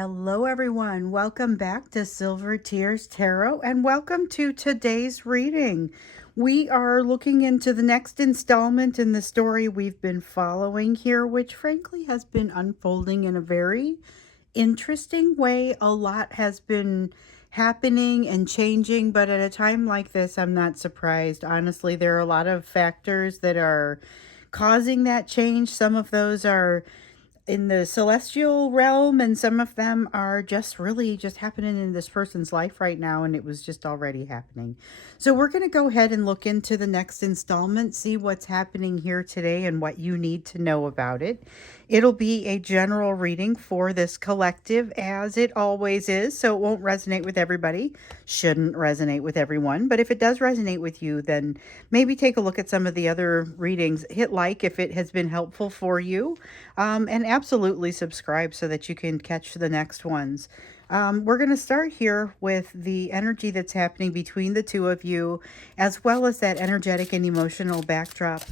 Hello, everyone. Welcome back to Silver Tears Tarot and welcome to today's reading. We are looking into the next installment in the story we've been following here, which frankly has been unfolding in a very interesting way. A lot has been happening and changing, but at a time like this, I'm not surprised. Honestly, there are a lot of factors that are causing that change. Some of those are in the celestial realm, and some of them are just really just happening in this person's life right now, and it was just already happening. So we're going to go ahead and look into the next installment, see what's happening here today and what you need to know about it. It'll be a general reading for this collective, as it always is, so it won't resonate with everybody, shouldn't resonate with everyone, but if it does resonate with you, then maybe take a look at some of the other readings. Hit like if it has been helpful for you, and absolutely subscribe so that you can catch the next ones. We're going to start here with the energy that's happening between the two of you, as well as that energetic and emotional backdrop.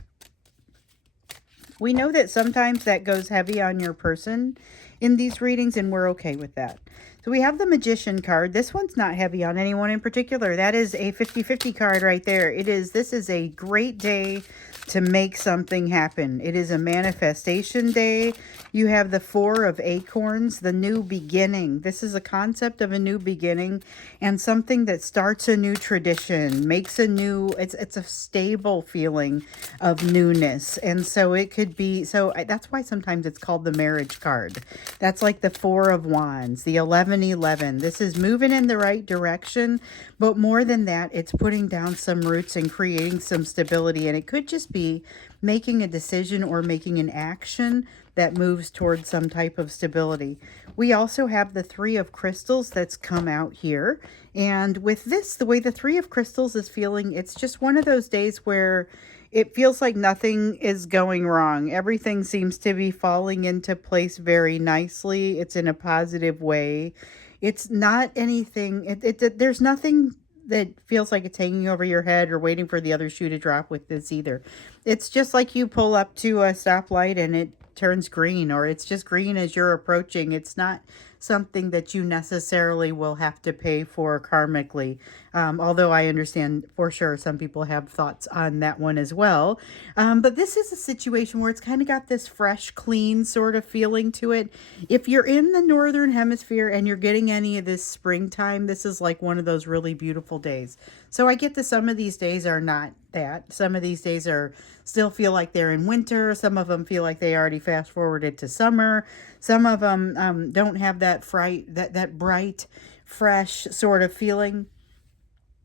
We know that sometimes that goes heavy on your person in these readings, and we're okay with that. So we have the Magician card. This one's not heavy on anyone in particular. That is a 50-50 card right there. This is a great day to make something happen. It is a manifestation day. You have the Four of Acorns, the new beginning. This is a concept of a new beginning and something that starts a new tradition, makes a new, it's a stable feeling of newness. And so it could be, that's why sometimes it's called the marriage card. That's like the Four of Wands, the 1111. This is moving in the right direction, but more than that, it's putting down some roots and creating some stability. And it could just be making a decision or making an action that moves towards some type of stability. We also have the Three of Crystals that's come out here. And with this, the way the Three of Crystals is feeling, it's just one of those days where it feels like nothing is going wrong. Everything seems to be falling into place very nicely. It's in a positive way. It's not anything, there's nothing that feels like it's hanging over your head or waiting for the other shoe to drop with this either. It's just like you pull up to a stoplight and it turns green, or it's just green as you're approaching. It's not something that you necessarily will have to pay for karmically. Although I understand for sure some people have thoughts on that one as well. But this is a situation where it's kind of got this fresh, clean sort of feeling to it. If you're in the northern hemisphere and you're getting any of this springtime, this is like one of those really beautiful days. So I get that some of these days are not that. Some of these days are still feel like they're in winter. Some of them feel like they already fast forwarded to summer. Some of them don't have that that bright, fresh sort of feeling.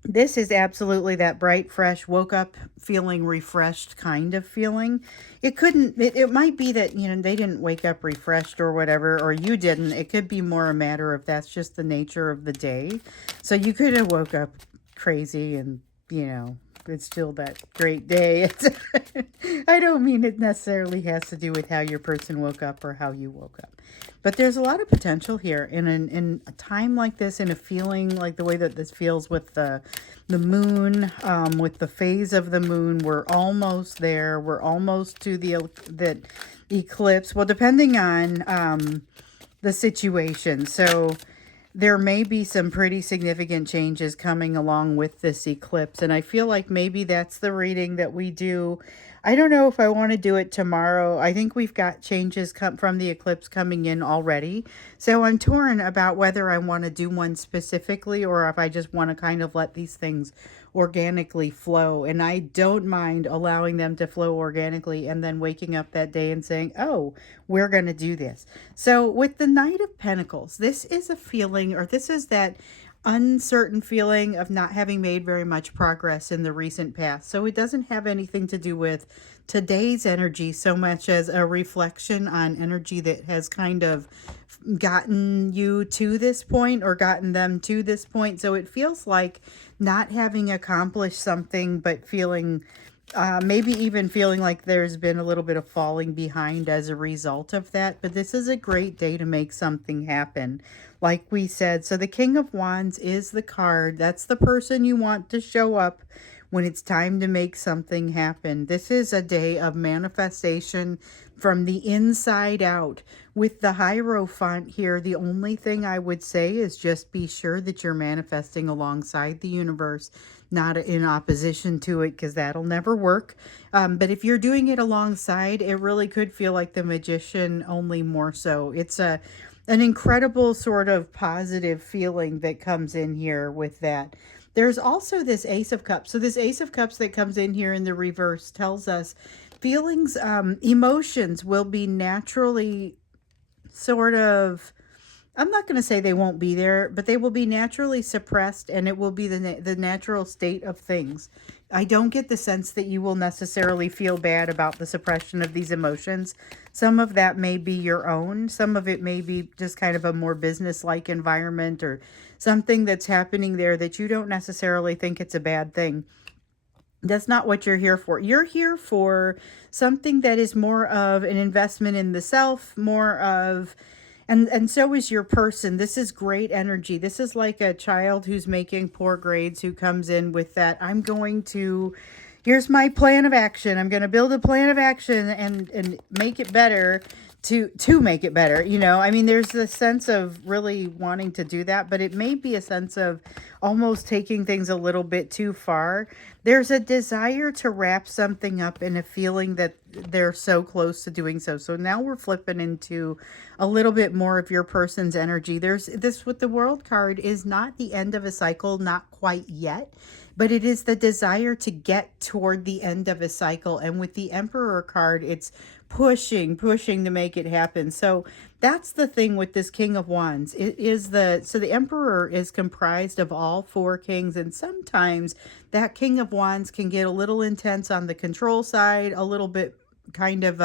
This is absolutely that bright, fresh, woke up feeling refreshed kind of feeling. It might be that, they didn't wake up refreshed or whatever, or you didn't. It could be more a matter of that's just the nature of the day. So you could have woke up crazy and, it's still that great day. I don't mean it necessarily has to do with how your person woke up or how you woke up. But there's a lot of potential here in a time like this, in a feeling like the way that this feels with the moon, with the phase of the moon. We're almost there. We're almost to the eclipse. Well, depending on the situation. So there may be some pretty significant changes coming along with this eclipse. And I feel like maybe that's the reading that we do. I don't know if I want to do it tomorrow. I think we've got changes from the eclipse coming in already. So I'm torn about whether I want to do one specifically or if I just want to kind of let these things organically flow. And I don't mind allowing them to flow organically and then waking up that day and saying, oh, we're going to do this. So with the Knight of Pentacles, this is a feeling, or this is that uncertain feeling of not having made very much progress in the recent past. So it doesn't have anything to do with today's energy so much as a reflection on energy that has kind of gotten you to this point or gotten them to this point. So it feels like not having accomplished something, but feeling maybe even feeling like there's been a little bit of falling behind as a result of that. But this is a great day to make something happen, like we said. So the King of Wands is the card. That's the person you want to show up when it's time to make something happen. This is a day of manifestation from the inside out. With the Hierophant here, the only thing I would say is just be sure that you're manifesting alongside the universe, not in opposition to it, because that'll never work. But if you're doing it alongside, it really could feel like the Magician, only more so. It's an incredible sort of positive feeling that comes in here with that. There's also this Ace of Cups. So this Ace of Cups that comes in here in the reverse tells us feelings, emotions will be naturally sort of, I'm not going to say they won't be there, but they will be naturally suppressed, and it will be the natural state of things. I don't get the sense that you will necessarily feel bad about the suppression of these emotions. Some of that may be your own. Some of it may be just kind of a more business-like environment or something that's happening there that you don't necessarily think it's a bad thing. That's not what you're here for. You're here for something that is more of an investment in the self, more of, and so is your person. This is great energy. This is like a child who's making poor grades who comes in with that, here's my plan of action. I'm going to build a plan of action and make it better to make it better. I mean, there's the sense of really wanting to do that, but it may be a sense of almost taking things a little bit too far. There's a desire to wrap something up and a feeling that they're so close to doing so. So now we're flipping into a little bit more of your person's energy. There's this with the World card is not the end of a cycle, not quite yet, but it is the desire to get toward the end of a cycle. And with the Emperor card, it's pushing to make it happen. So that's the thing with this King of Wands. So the Emperor is comprised of all four kings, and sometimes that King of Wands can get a little intense on the control side, a little bit kind of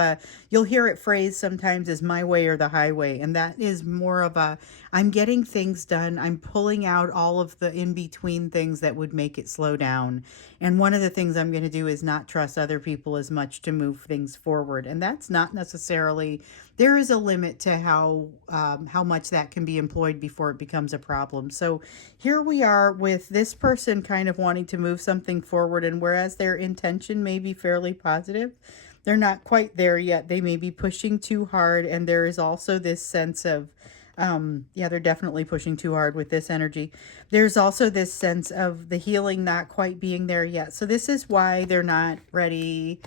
you'll hear it phrased sometimes as my way or the highway, and that is more of a, I'm getting things done, I'm pulling out all of the in-between things that would make it slow down, and one of the things I'm going to do is not trust other people as much to move things forward. And that's not necessarily, there is a limit to how much that can be employed before it becomes a problem. So here we are with this person kind of wanting to move something forward, and whereas their intention may be fairly positive, they're not quite there yet. They may be pushing too hard, and there is also this sense of, they're definitely pushing too hard with this energy. There's also this sense of the healing not quite being there yet. So this is why they're not ready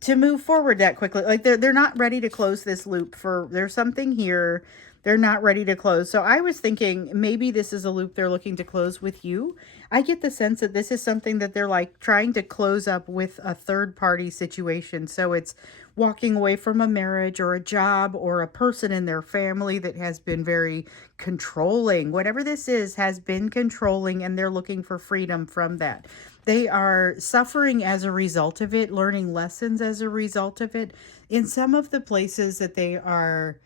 to move forward that quickly. Like they're not ready to close this loop. There's something here they're not ready to close. So I was thinking maybe this is a loop they're looking to close with you. I get the sense that this is something that they're like trying to close up with a third party situation. So it's walking away from a marriage or a job or a person in their family that has been very controlling. Whatever this is has been controlling, and they're looking for freedom from that. They are suffering as a result of it, learning lessons as a result of it. In some of the places that they are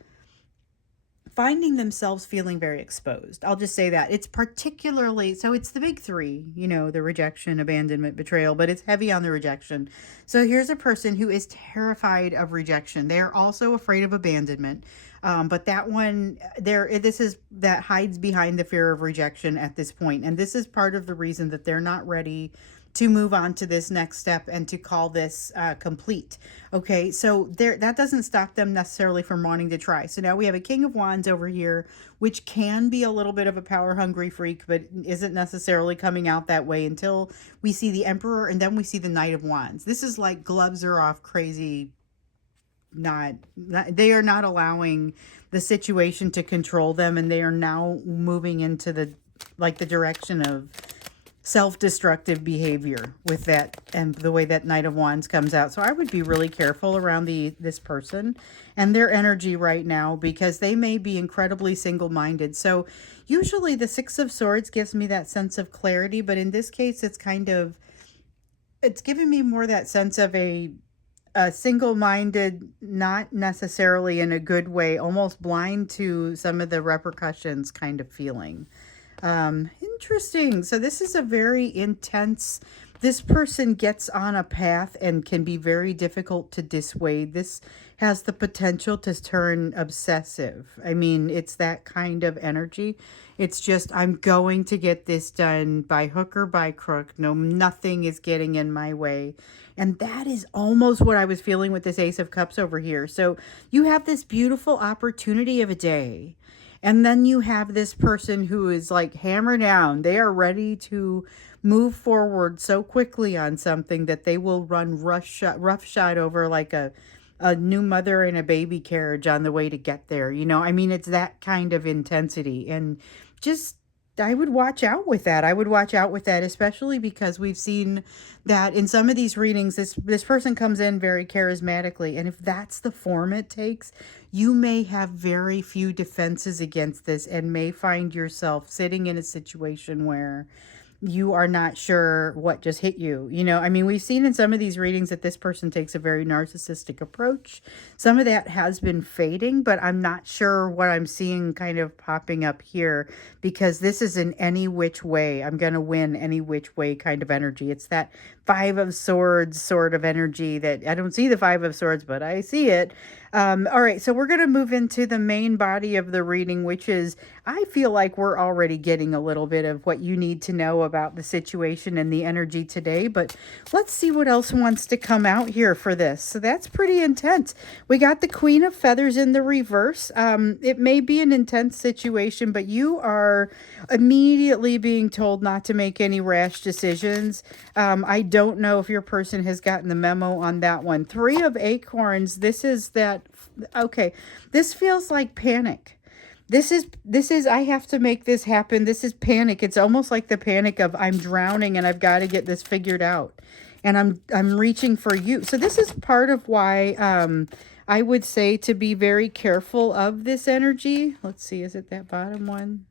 finding themselves feeling very exposed. I'll just say that. It's particularly, so it's the big three, the rejection, abandonment, betrayal, but it's heavy on the rejection. So here's a person who is terrified of rejection. They're also afraid of abandonment. But that one, that hides behind the fear of rejection at this point. And this is part of the reason that they're not ready to move on to this next step and to call this complete. Okay, so that doesn't stop them necessarily from wanting to try. So now we have a King of Wands over here, which can be a little bit of a power hungry freak, but isn't necessarily coming out that way until we see the Emperor, and then we see the Knight of Wands. This is like gloves are off crazy. They are not allowing the situation to control them, and they are now moving into the direction of self-destructive behavior with that, and the way that Knight of Wands comes out. So I would be really careful around this person and their energy right now, because they may be incredibly single-minded. So usually the Six of Swords gives me that sense of clarity, but in this case it's giving me more that sense of a single-minded, not necessarily in a good way, almost blind to some of the repercussions kind of feeling. Interesting. So this is a very intense this person gets on a path and can be very difficult to dissuade. This has the potential to turn obsessive. I mean, it's that kind of energy. It's just, I'm going to get this done by hook or by crook. No, nothing is getting in my way. And that is almost what I was feeling with this Ace of Cups over here. So you have this beautiful opportunity of a day. And then you have this person who is like hammer down. They are ready to move forward so quickly on something that they will run roughshod over like a new mother in a baby carriage on the way to get there. You know, I mean, it's that kind of intensity. And just, I would watch out with that. I would watch out with that, especially because we've seen that in some of these readings, this person comes in very charismatically. And if that's the form it takes, you may have very few defenses against this and may find yourself sitting in a situation where you are not sure what just hit you. You know, I mean, we've seen in some of these readings that this person takes a very narcissistic approach. Some of that has been fading, but I'm not sure what I'm seeing kind of popping up here, because this is an any which way, I'm going to win any which way kind of energy. It's that Five of Swords sort of energy that I don't see the Five of Swords, but I see it. All right, so we're going to move into the main body of the reading, which is, I feel like we're already getting a little bit of what you need to know about the situation and the energy today, but let's see what else wants to come out here for this. So that's pretty intense. We got the Queen of Feathers in the reverse. It may be an intense situation, but you are immediately being told not to make any rash decisions. I don't know if your person has gotten the memo on that one. Three of Acorns, this is that, okay, this feels like panic. This is I have to make this happen. This is panic. It's almost like the panic of I'm drowning and I've got to get this figured out. And I'm reaching for you. So this is part of why I would say to be very careful of this energy. Let's see, is it that bottom one?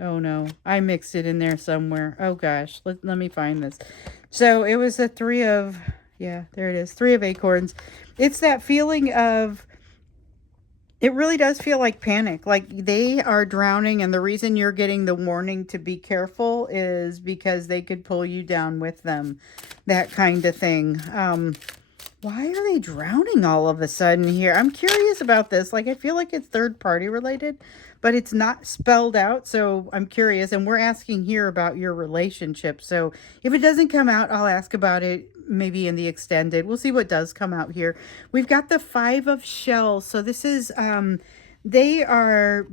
Oh no, I mixed it in there somewhere. Oh gosh, let me find this. So it was a three of, yeah, there it is. Three of Acorns. It's that feeling of, it really does feel like panic, like they are drowning, and the reason you're getting the warning to be careful is because they could pull you down with them, that kind of thing. Why are they drowning all of a sudden here? I'm curious about this. Like, I feel like it's third party related, but it's not spelled out, so I'm curious, and we're asking here about your relationship. So if it doesn't come out, I'll ask about it maybe in the extended. We'll see what does come out here. We've got the Five of Shells. So this is they are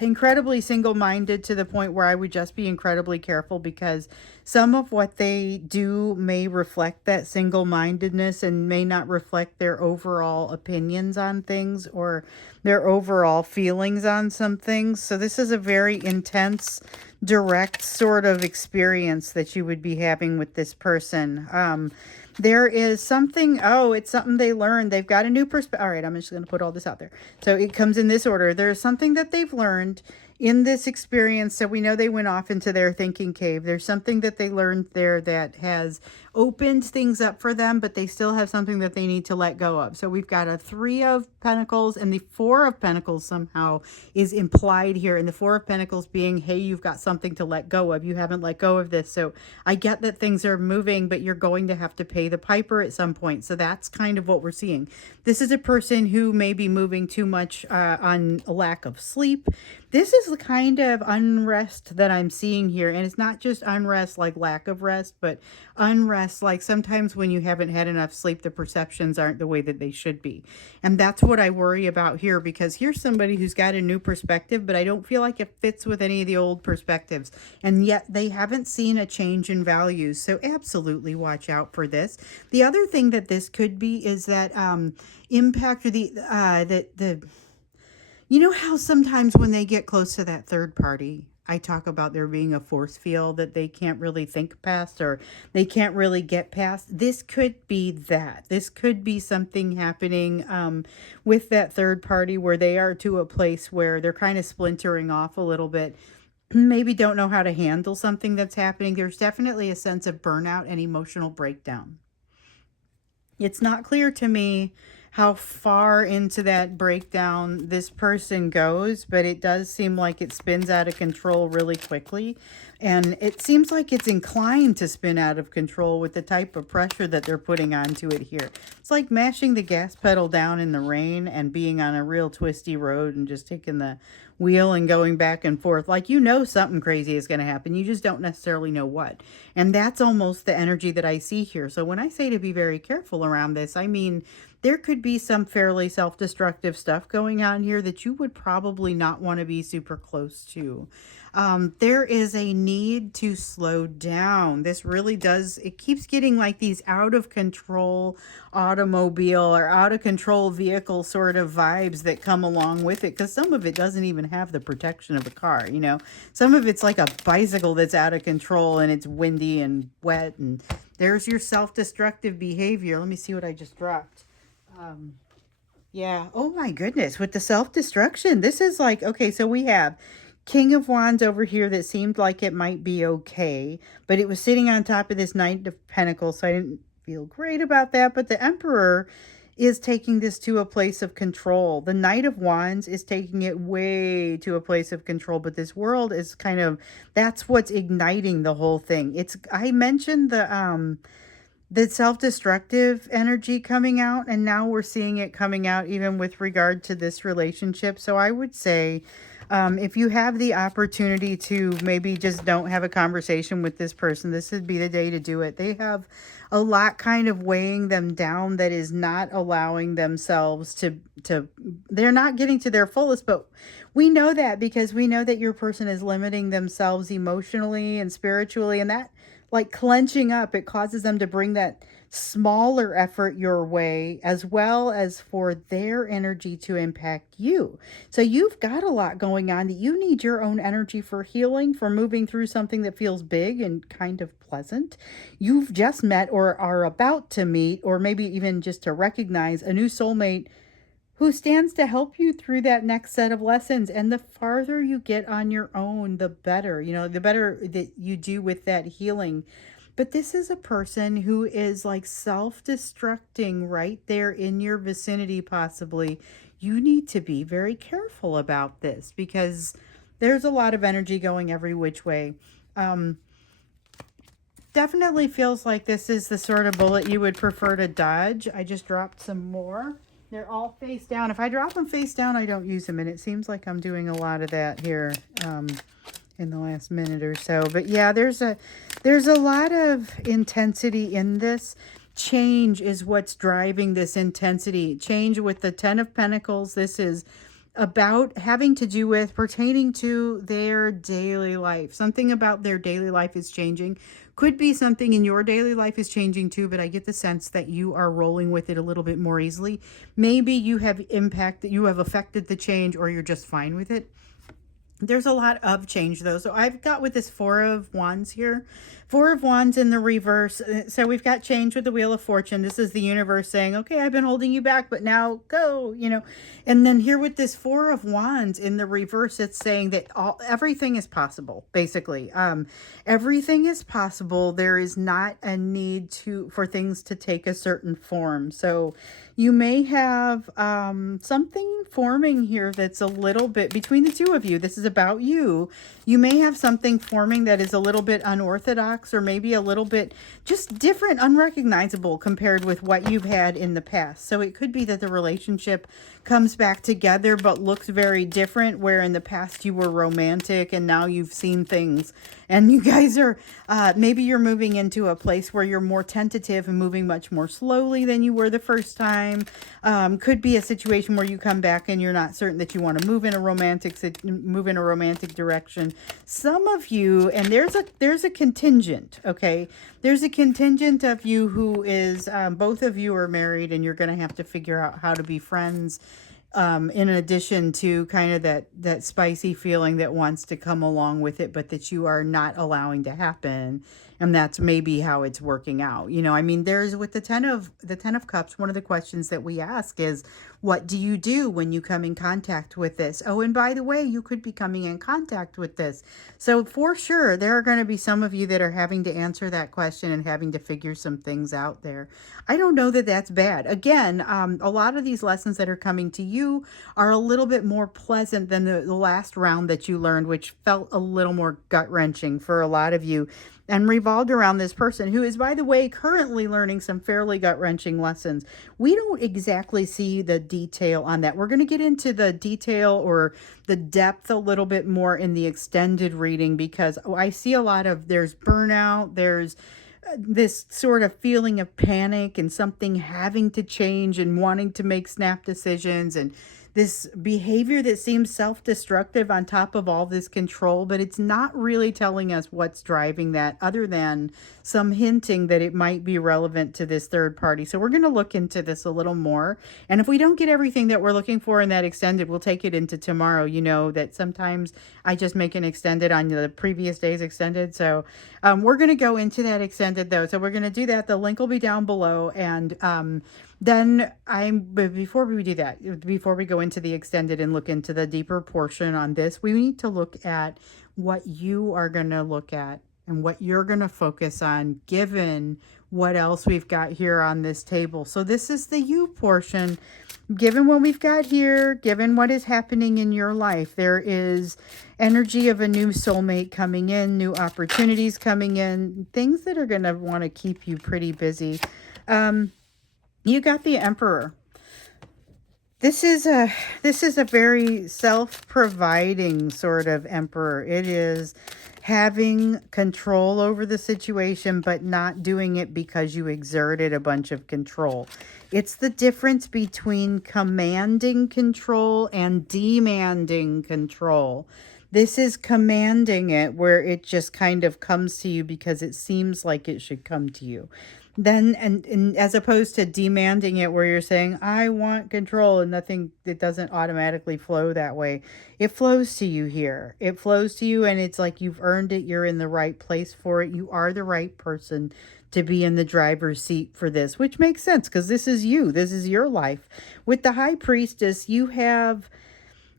incredibly single-minded to the point where I would just be incredibly careful, because some of what they do may reflect that single-mindedness and may not reflect their overall opinions on things or their overall feelings on some things. So this is a very intense, direct sort of experience that you would be having with this person. There is something, oh, it's something they learned. They've got a new perspective. All right, I'm just going to put all this out there. So it comes in this order. There's something that they've learned in this experience. So we know they went off into their thinking cave. There's something that they learned there that has opened things up for them, but they still have something that they need to let go of. So we've got a Three of Pentacles, and the Four of Pentacles somehow is implied here. And the Four of Pentacles being, hey, you've got something to let go of. You haven't let go of this. So I get that things are moving, but you're going to have to pay the piper at some point. So that's kind of what we're seeing. This is a person who may be moving too much on a lack of sleep. This is the kind of unrest that I'm seeing here. And it's not just unrest like lack of rest, but unrest like sometimes when you haven't had enough sleep, the perceptions aren't the way that they should be. And that's what I worry about here, because here's somebody who's got a new perspective, but I don't feel like it fits with any of the old perspectives. And yet they haven't seen a change in values. So absolutely watch out for this. The other thing that this could be is that impact, or the you know how sometimes when they get close to that third party, I talk about there being a force field that they can't really think past, or they can't really get past. This could be that. This could be something happening with that third party where they are to a place where they're kind of splintering off a little bit. Maybe don't know how to handle something that's happening. There's definitely a sense of burnout and emotional breakdown. It's not clear to me how far into that breakdown this person goes, but it does seem like it spins out of control really quickly. And it seems like it's inclined to spin out of control with the type of pressure that they're putting onto it here. It's like mashing the gas pedal down in the rain and being on a real twisty road and just taking the wheel and going back and forth. Like, you know, something crazy is going to happen. You just don't necessarily know what. And that's almost the energy that I see here. So when I say to be very careful around this, I mean, there could be some fairly self-destructive stuff going on here that you would probably not want to be super close to. There is a need to slow down. This really does, it keeps getting like these out of control automobile or out of control vehicle sort of vibes that come along with it, because some of it doesn't even have the protection of a car, you know. Some of it's like a bicycle that's out of control and it's windy and wet, and there's your self-destructive behavior. Let me see what I just dropped. Yeah. Oh my goodness. With the self-destruction, this is like, okay, so we have King of Wands over here that seemed like it might be okay, but it was sitting on top of this Knight of Pentacles, so I didn't feel great about that. But the Emperor is taking this to a place of control. The Knight of Wands is taking it way to a place of control, but this world is kind of, that's what's igniting the whole thing. It's, I mentioned the self-destructive energy coming out, and now we're seeing it coming out even with regard to this relationship. So I would say, if you have the opportunity to maybe just don't have a conversation with this person, this would be the day to do it. They have a lot kind of weighing them down that is not allowing themselves to they're not getting to their fullest. But we know that because we know that your person is limiting themselves emotionally and spiritually, and that, like, clenching up, it causes them to bring that smaller effort your way, as well as for their energy to impact you. So you've got a lot going on that you need your own energy for healing, for moving through something that feels big and kind of pleasant. You've just met or are about to meet, or maybe even just to recognize a new soulmate who stands to help you through that next set of lessons. And the farther you get on your own, the better, you know, the better that you do with that healing. But this is a person who is like self-destructing right there in your vicinity, possibly. You need to be very careful about this because there's a lot of energy going every which way. Definitely feels like this is the sort of bullet you would prefer to dodge. I just dropped some more. They're all face down. If I drop them face down, I don't use them. And it seems like I'm doing a lot of that here in the last minute or so. But yeah, there's a lot of intensity in this. Change is what's driving this intensity. Change with the Ten of Pentacles. This is about having to do with pertaining to their daily life. Something about their daily life is changing. Could be something in your daily life is changing too, but I get the sense that you are rolling with it a little bit more easily. Maybe you have affected the change, or you're just fine with it. There's a lot of change though. So I've got with this Four of Wands here. Four of Wands in the reverse. So we've got change with the Wheel of Fortune. This is the universe saying, okay, I've been holding you back, but now go, you know. And then here with this Four of Wands in the reverse, it's saying that everything is possible, basically. Everything is possible. There is not a need for things to take a certain form. So you may have something forming here that's a little bit between the two of you. This is about you. You may have something forming that is a little bit unorthodox, or maybe a little bit just different, unrecognizable compared with what you've had in the past. So it could be that the relationship comes back together but looks very different, where in the past you were romantic and now you've seen things and you guys are maybe you're moving into a place where you're more tentative and moving much more slowly than you were the first time. Could be a situation where you come back and you're not certain that you want to move in a romantic direction. Some of you, and there's a contingent, okay? There's a contingent of you who is, both of you are married, and you're going to have to figure out how to be friends, in addition to kind of that spicy feeling that wants to come along with it, but that you are not allowing to happen. and that's maybe how it's working out. I mean, there's with the 10 of cups, one of the questions that we ask is, what do you do when you come in contact with this? Oh, and by the way, you could be coming in contact with this. So for sure, there are going to be some of you that are having to answer that question and having to figure some things out there. I don't know that that's bad. Again, a lot of these lessons that are coming to you are a little bit more pleasant than the last round that you learned, which felt a little more gut-wrenching for a lot of you and revolved around this person who is, by the way, currently learning some fairly gut-wrenching lessons. We don't exactly see the detail on that. We're going to get into the detail or the depth a little bit more in the extended reading, because I see a lot of, there's burnout, there's this sort of feeling of panic and something having to change and wanting to make snap decisions, and this behavior that seems self-destructive on top of all this control, but it's not really telling us what's driving that other than some hinting that it might be relevant to this third party. So we're going to look into this a little more. And if we don't get everything that we're looking for in that extended, we'll take it into tomorrow. You know that sometimes I just make an extended on the previous day's extended. So we're going to go into that extended though. So we're going to do that. The link will be down below. And but before we do that, before we go into the extended and look into the deeper portion on this, we need to look at what you are going to look at and what you're going to focus on, given what else we've got here on this table. So this is the you portion. Given what we've got here, given what is happening in your life, there is energy of a new soulmate coming in, new opportunities coming in, things that are going to want to keep you pretty busy. You got the Emperor. This is a very self-providing sort of emperor. It is having control over the situation, but not doing it because you exerted a bunch of control. It's the difference between commanding control and demanding control. This is commanding it, where it just kind of comes to you because it seems like it should come to you. Then, and as opposed to demanding it, where you're saying, I want control, and nothing, it doesn't automatically flow that way. It flows to you here. It flows to you, and it's like you've earned it. You're in the right place for it. You are the right person to be in the driver's seat for this, which makes sense because this is you. This is your life. With the High Priestess, you have...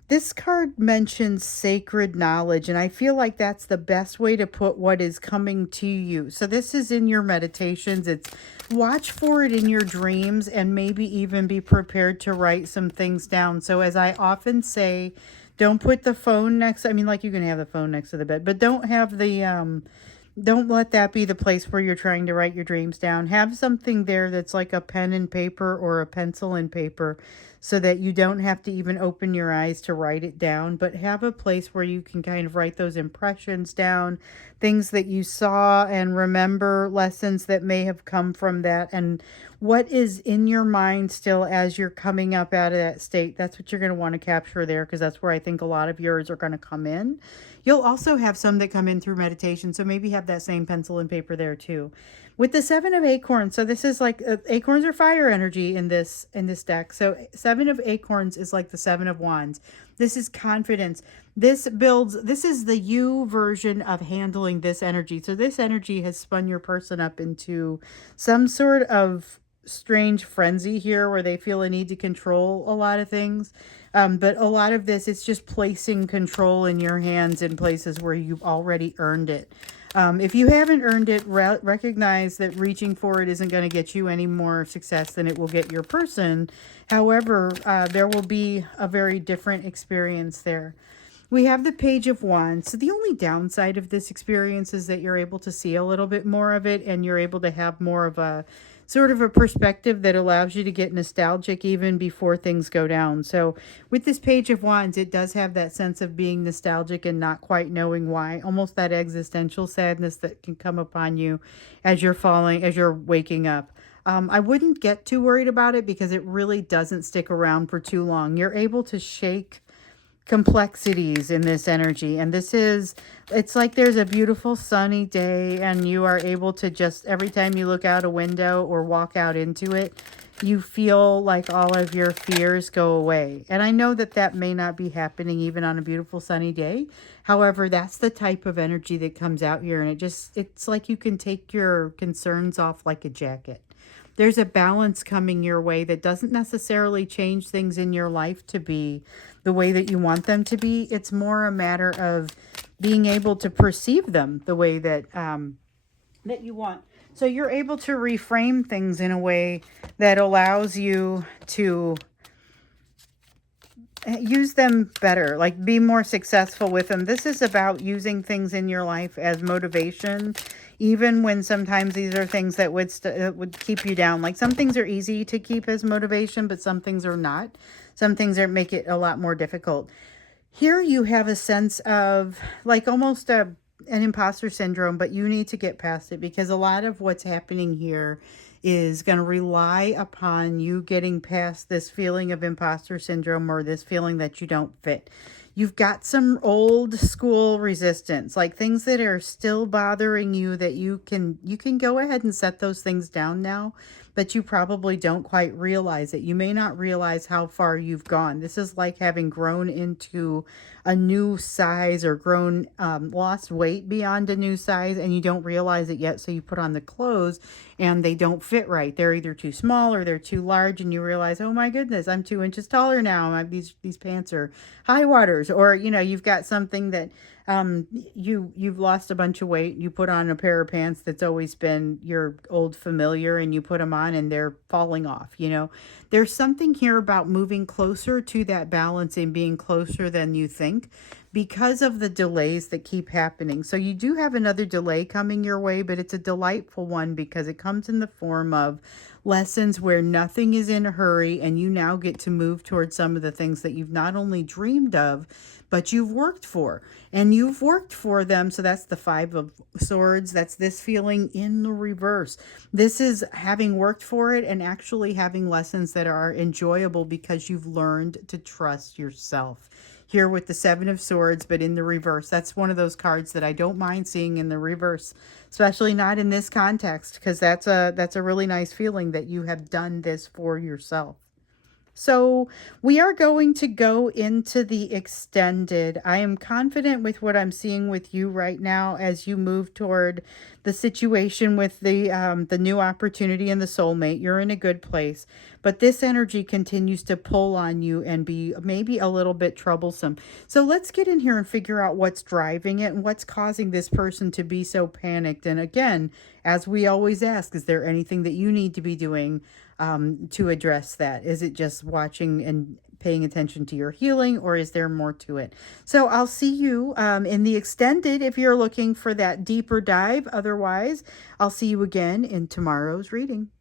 This card mentions sacred knowledge, and I feel like that's the best way to put what is coming to you. So this is in your meditations. It's watch for it in your dreams, and maybe even be prepared to write some things down. So as I often say, don't put the phone next. I mean, like, you can have the phone next to the bed, but don't have the don't let that be the place where you're trying to write your dreams down. Have something there that's like a pen and paper or a pencil and paper, so that you don't have to even open your eyes to write it down, but have a place where you can kind of write those impressions down, things that you saw, and remember lessons that may have come from that, and what is in your mind still as you're coming up out of that state. That's what you're going to want to capture there, because that's where I think a lot of yours are going to come in. You'll also have some that come in through meditation, so maybe have that same pencil and paper there too. With the 7 of Acorns, so this is like acorns are fire energy in this deck. So 7 of Acorns is like the 7 of Wands. This is confidence. This is the you version of handling this energy. So this energy has spun your person up into some sort of strange frenzy here, where they feel a need to control a lot of things. But a lot of this, it's just placing control in your hands in places where you've already earned it. If you haven't earned it, recognize that reaching for it isn't going to get you any more success than it will get your person. However, there will be a very different experience there. We have the Page of Wands. So the only downside of this experience is that you're able to see a little bit more of it, and you're able to have more of a sort of a perspective that allows you to get nostalgic even before things go down. So with this Page of Wands, it does have that sense of being nostalgic and not quite knowing why, almost that existential sadness that can come upon you as you're waking up. I wouldn't get too worried about it, because it really doesn't stick around for too long. You're able to shake complexities in this energy, and it's like there's a beautiful sunny day, and you are able to just, every time you look out a window or walk out into it, you feel like all of your fears go away. And I know that that may not be happening even on a beautiful sunny day. However, that's the type of energy that comes out here. And it's like you can take your concerns off like a jacket. There's a balance coming your way that doesn't necessarily change things in your life to be the way that you want them to be. It's more a matter of being able to perceive them the way that you want. So you're able to reframe things in a way that allows you to use them better, like be more successful with them. This is about using things in your life as motivation, even when sometimes these are things that would keep you down. Like some things are easy to keep as motivation, but some things are not. Some things are make it a lot more difficult. Here you have a sense of like almost an imposter syndrome, but you need to get past it because a lot of what's happening here is going to rely upon you getting past this feeling of imposter syndrome or this feeling that you don't fit. You've got some old school resistance, like things that are still bothering you that you can go ahead and set those things down now, but you probably don't quite realize it. You may not realize how far you've gone. This is like having grown into a new size or lost weight beyond a new size, and you don't realize it yet. So you put on the clothes and they don't fit right. They're either too small or they're too large, and you realize, oh my goodness, I'm 2 inches taller now. These pants are high waters, or you've got something that you've lost a bunch of weight. You put on a pair of pants that's always been your old familiar, and you put them on and they're falling off. There's something here about moving closer to that balance and being closer than you think because of the delays that keep happening. So you do have another delay coming your way, but it's a delightful one because it comes in the form of lessons where nothing is in a hurry, and you now get to move towards some of the things that you've not only dreamed of, but you've worked for. And you've worked for them. So that's the Five of Swords. That's this feeling in the reverse. This is having worked for it and actually having lessons that are enjoyable because you've learned to trust yourself. Here with the Seven of Swords, but in the reverse. That's one of those cards that I don't mind seeing in the reverse, especially not in this context, because that's a really nice feeling that you have done this for yourself. So we are going to go into the extended. I am confident with what I'm seeing with you right now as you move toward the situation with the new opportunity and the soulmate. You're in a good place, but this energy continues to pull on you and be maybe a little bit troublesome. So let's get in here and figure out what's driving it and what's causing this person to be so panicked. And again, as we always ask, is there anything that you need to be doing to address that? Is it just watching and paying attention to your healing, or is there more to it? So I'll see you in the extended if you're looking for that deeper dive. Otherwise, I'll see you again in tomorrow's reading.